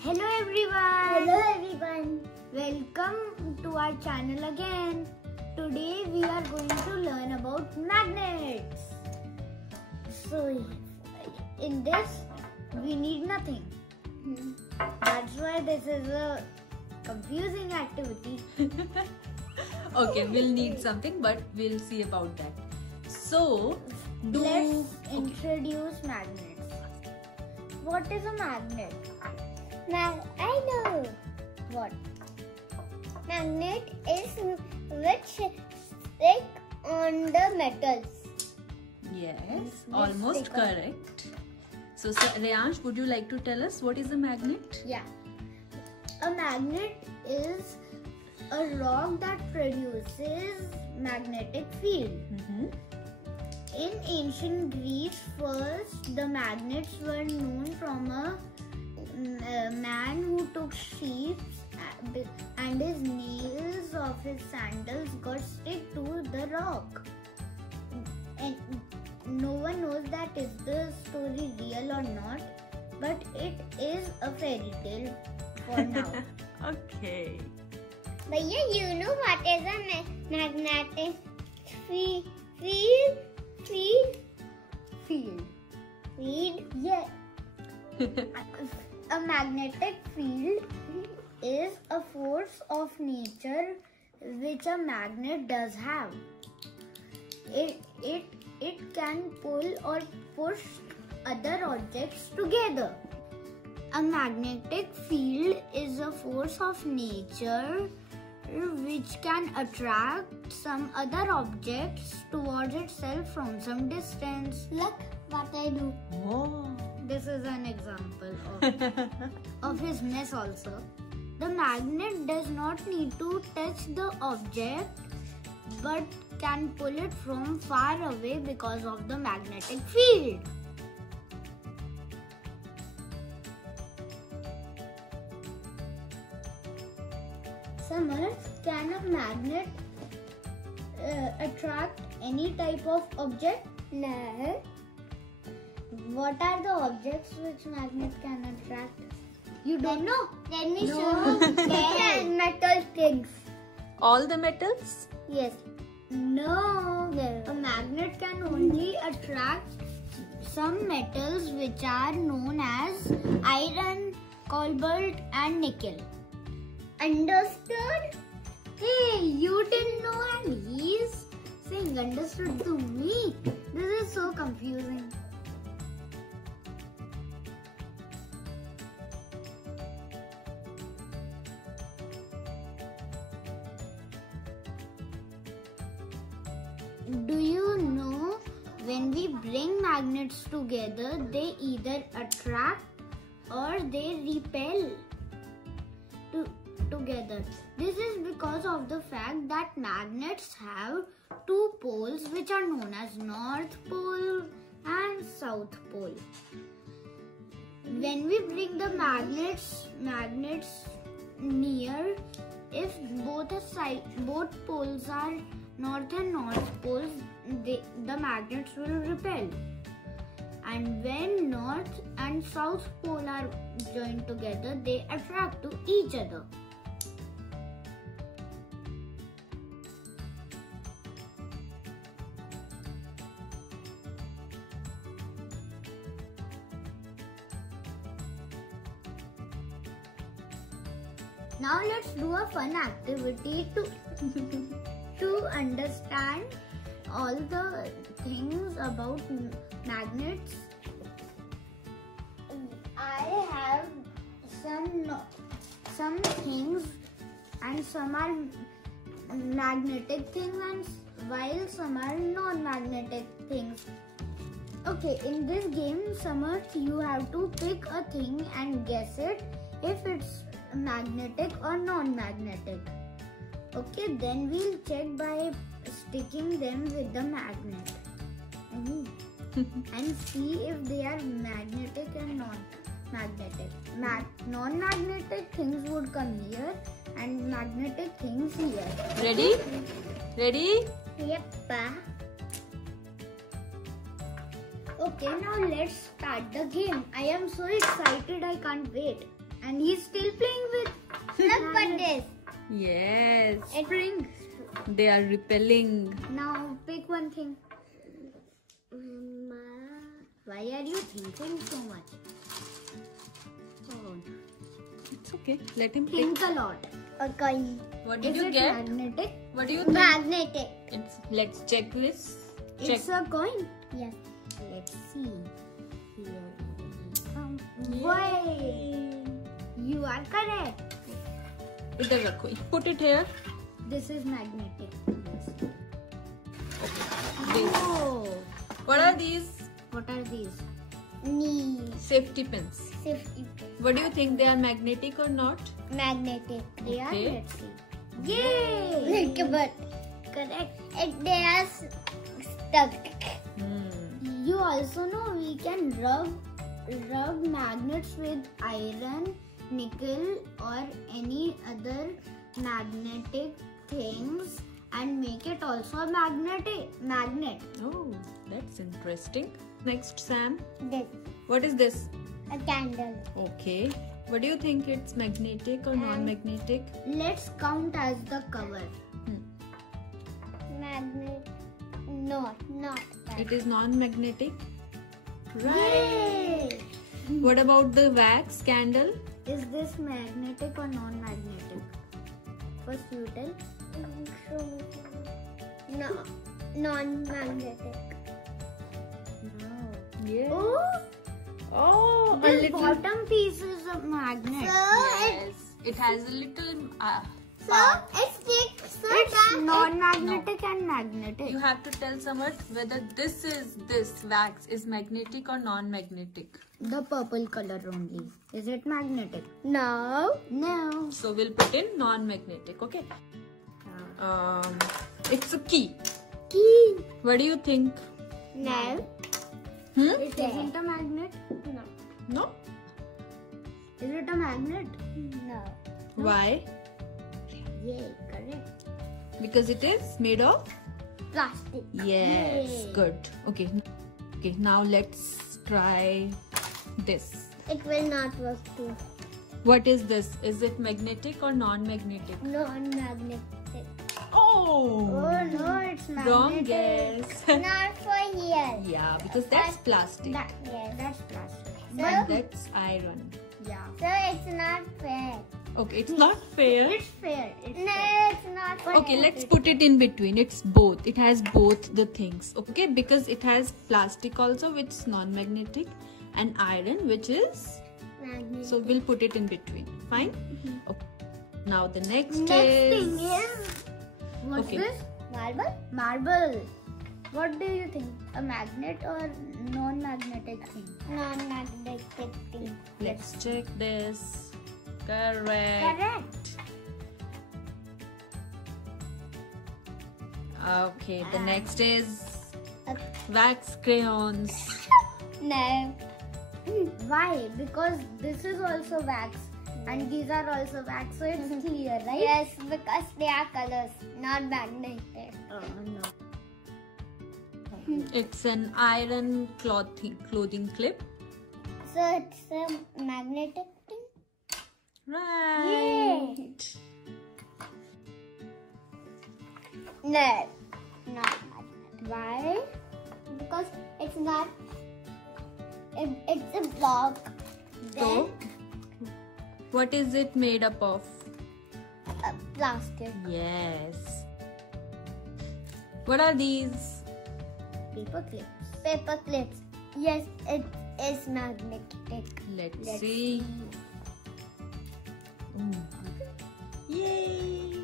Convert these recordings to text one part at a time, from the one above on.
Hello everyone. Hello everyone. Welcome to our channel again. Today we are going to learn about magnets. So in this we need nothing. That's why this is a confusing activity. Okay, we'll need something, but we'll see about that. So, Let's introduce magnets. What is a magnet? I know. What? Magnet is which stick on the metals. yes, almost sticker. correct. So, Reyansh, would you like to tell us what is a magnet? Yeah. A magnet is a rock that produces magnetic field. In ancient Greece, first the magnets were known from a man who took sheep and his nails of his sandals got stuck to the rock. And no one knows that is the story real or not, but it is a fairy tale for now. Okay. Bhaiya, you know what is a magnetic field? Yeah. A magnetic field is a force of nature which a magnet does have. It can pull or push other objects together. A magnetic field is a force of nature which can attract some other objects towards itself from some distance. Look what I do. Oh. This is an example of his mess also. The magnet does not need to touch the object but can pull it from far away because of the magnetic field. Summer, can a magnet attract any type of object? No. What are the objects which magnet can attract? You don't know? Let me No. show you. Metal things. All the metals? Yes. No. No. A magnet can only attract some metals which are known as iron, cobalt and nickel. Understood? Hey, you didn't know and he's saying understood to me. This is so confusing. Do you know when we bring magnets together, they either attract or they repel together. This is because of the fact that magnets have two poles which are known as North Pole and South Pole. When we bring the magnets near, if both poles are North and North poles, the magnets will repel. And when North and South pole are joined together, they attract to each other. Now let's do a fun activity to understand all the things about magnets. I have some things and some are magnetic things and while some are non-magnetic things. Okay, in this game, Summer, you have to pick a thing and guess it if it's magnetic or non-magnetic. Okay, then we'll check by sticking them with the magnet and see if they are magnetic and non-magnetic. Non-magnetic things would come here and magnetic things here. Ready? Ready? Yep. Okay, now let's start the game. I am so excited, I can't wait. And he's still playing with. Look at this. Yes. Spring. They are repelling. Now pick one thing. Why are you thinking so much? Oh, It's okay. Let him pick. think a lot. A coin. What did Is you it get? magnetic? What do you think? Magnetic. Let's check this. Check. It's a coin. Yes. Let's see. Why? You are correct. इधर रखो. Put it here. This is magnetic. This. Oh. What are these? What are these? Knee. Safety pins. Safety pin. What do you think? They are magnetic or not? Magnetic. They are. Okay. Let's see. Yay! Like, but Correct. they are stuck. You also know we can rub magnets with iron, nickel, or any other magnetic things and make it also a magnet. Oh, that's interesting. Next, Sam. This. What is this? A candle. Okay. What do you think? It's magnetic or non-magnetic? Let's count as the cover. Magnet. No, not that. It is non-magnetic. Yay! What about the wax candle? Is this magnetic or non-magnetic? First you tell. No, non-magnetic. No. Yeah. Oh, Oh, a the little. bottom piece is a magnet. Yes. It has a little. It sticks. It's non-magnetic and magnetic. You have to tell someone whether this wax is magnetic or non-magnetic. The purple color only. Is it magnetic? No. No. So we'll put in non-magnetic. Okay. It's a key. Key. What do you think? No. It isn't a magnet. No. No. Is it a magnet? No. Why? Yay, correct. Because it is made of. Plastic. Yes. Yay. Good. Okay. Okay. Now let's try this. It will not work too. What is this? Is it magnetic or non-magnetic? Non-magnetic. Oh. Oh no, it's magnetic. Wrong guess. Not for here. Yeah, because that's plastic. Yes. That's plastic. But that's iron. Yeah. So it's not fair. Okay, it's not fair. It's fair. It's No, fair. it's not fair. Okay, let's put it in between. It's both. It has both the things. Okay, because it has plastic also, which is non-magnetic, and iron, which is. Magnetic. So we'll put it in between. Fine. Okay. Now the next Next is. thing is. What's Okay. this? Marble? Marble. What do you think? A magnet or non-magnetic thing? Non-magnetic thing. Let's check this. Correct. Correct. Okay, the next is Uh, wax crayons. No. Why? Because this is also wax and these are also wax, so it's clear, right? Yes, because they are colors, not magnetic. Oh no. It's an iron clothing clip. So it's a magnetic thing? Right. No. Not magnetic. Why? Because it's not. It's a block. So, what is it made up of? Plastic. Yes. What are these? Paper clips. Paper clips. Yes, it is magnetic. Let's see. Yay!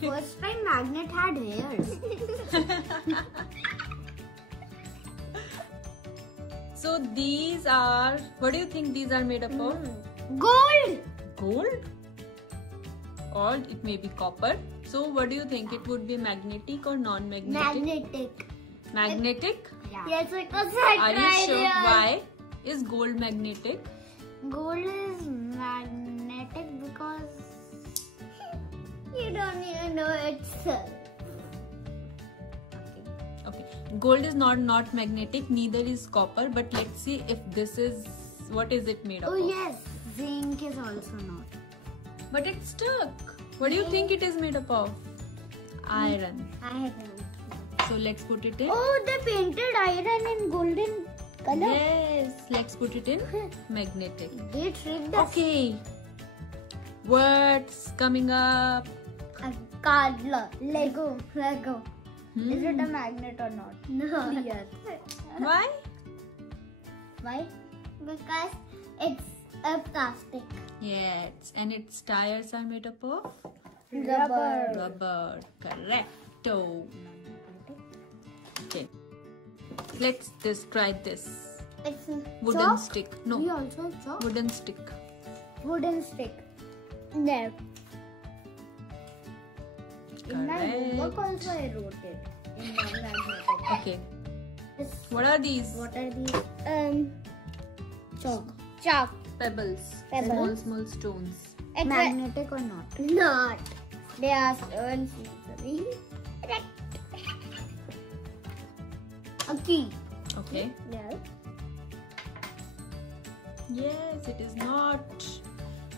First time magnet had hairs. So these are. What do you think these are made up of? Gold. Gold? Or it may be copper. So what do you think? It would be magnetic or non-magnetic? Magnetic. Magnetic? Yeah. Yes, because I Are you tried sure? it. Why is gold magnetic? Gold is magnetic because You don't even know itself. Okay. Gold is not magnetic. Neither is copper. But let's see if this is. What is it made up oh of? yes, Zinc is also not. But it's stuck. What do you think it is made up of? Iron. Iron. So let's put it in. Oh, they painted iron in golden color. Yes. Let's put it in magnetic. They tricked us. Okay. Words coming up. A card, Lego. Is it a magnet or not? No. Clear. Why? Why? Because it's a plastic. Yes. And its tires are made up of Rubber. rubber. Correcto. Okay. Let's try this. It's Wooden Chalk? stick. We No. also saw Wooden stick. wooden stick. there. In my homework Correct. also I wrote it. In non-magnetic. Okay. What are these? What are these? Chalk. Chalk. Pebbles. Pebbles. Small stones. It's Magnetic or not? not. They are stones. A key. Okay. Yes. Yes, it is not.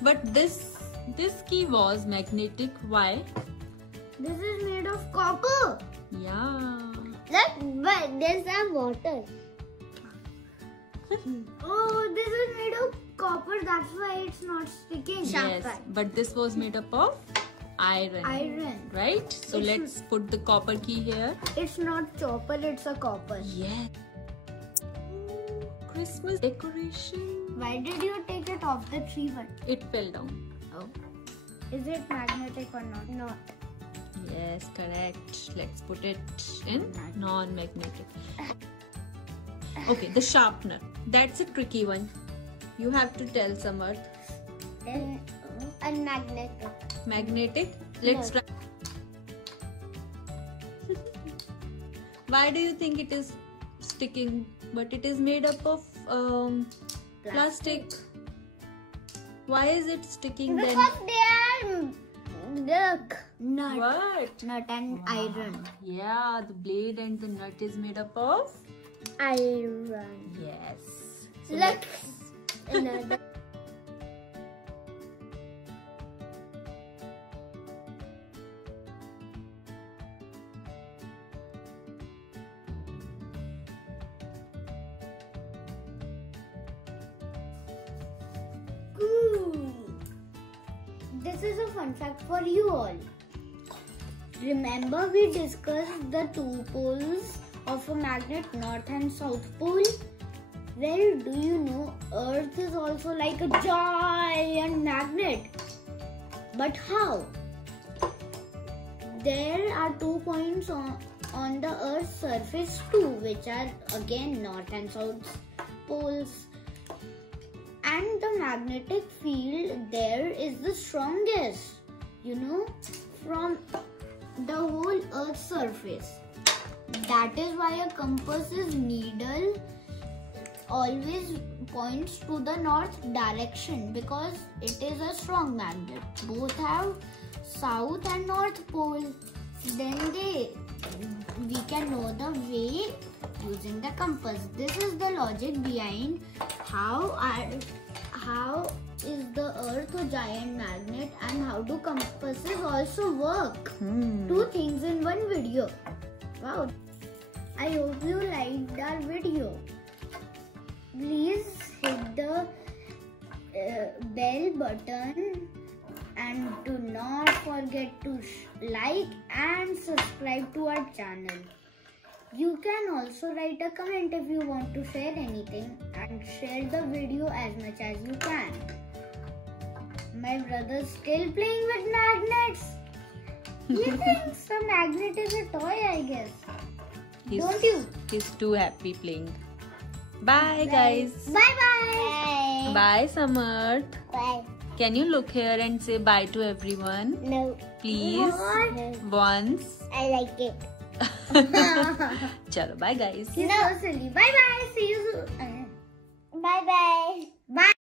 But this key was magnetic. Why? This is made of copper. Yeah. Look, but there's some water. Oh, this is made of copper. That's why it's not sticking. Yes, but this was made up of iron. Iron. Right? So It's- let's put the copper key here. It's not chopper. It's a copper. Yes. Christmas decoration. Why did you take it off the tree? But It fell down. oh, is it magnetic or not? Not. Yes, correct. Let's put it in non-magnetic. Okay, the sharpener. That's a tricky one. You have to tell Samarth. Unmagnetic. Magnetic. Let's try. Why do you think it is sticking? But it is made up of plastic. Why is it sticking then? Because they are look. Nut. What? Nut and iron. Yeah, the blade and the nut is made up of. Iron. Yes. So Look. Another. Cool. This is a fun fact for you all. Remember we discussed the two poles of a magnet, north and south pole? Well, do you know Earth is also like a giant magnet? But how? There are 2 points on the Earth's surface too, which are again north and south poles. And the magnetic field there is the strongest, from the whole Earth's surface. That is why a compass's needle always points to the north direction, because it is a strong magnet. Both have south and north pole. Then we can know the way using the compass. This is the logic behind how is the Earth a giant magnet and how do compasses also work. 2 things in one video. Wow. I hope you liked our video. Please hit the bell button and do not forget to like and subscribe to our channel. You can also write a comment if you want to share anything, and share the video as much as you can. My brother's still playing with magnets. He thinks a magnet is a toy, I guess. Don't you? He's too happy playing. Bye, guys. Bye-bye. Bye, Samarth. Bye. Can you look here and say bye to everyone? No. Please. No. Once. I like it. Chalo, bye, guys. He's so silly. Bye-bye. See you soon. Bye bye. Bye.